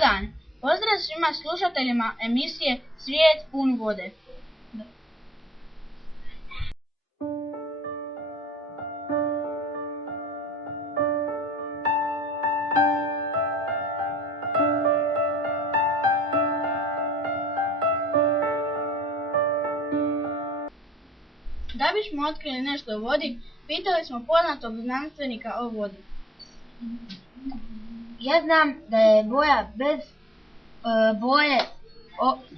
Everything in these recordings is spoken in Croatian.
dan! Pozdrav svima slušateljima emisije Svijet pun vode. Da bismo otkrili nešto o vodi, pitali smo poznatog znanstvenika o vodi. Ja znam da je voda bez boje,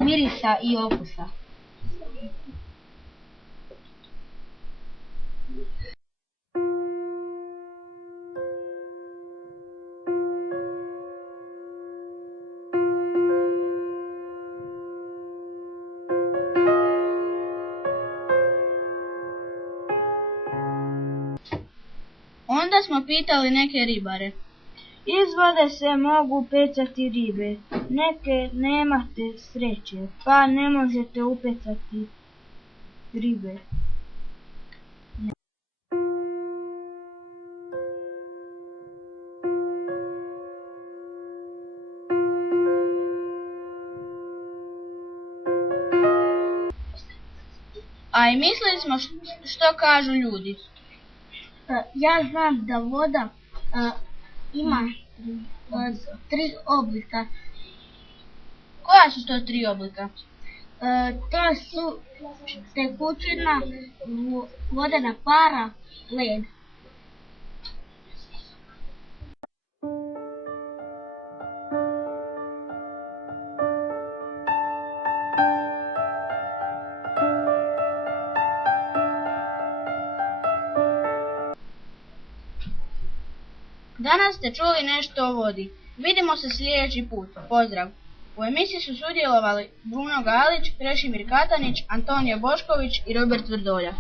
mirisa i okusa. Onda smo pitali neke ribare. Iz vode se mogu pecati ribe, neke nemate sreće, pa ne možete upecati ribe. A i mislili smo što kažu ljudi. Ja znam da voda ima 3 oblika. Koja su to 3 oblika? To su tekućina, vodena para, led. Danas ste čuli nešto o vodi. Vidimo se sljedeći put. Pozdrav! U emisiji su sudjelovali Bruno Galić, Krešimir Katanić, Antonija Bošković i Robert Vrdoljak.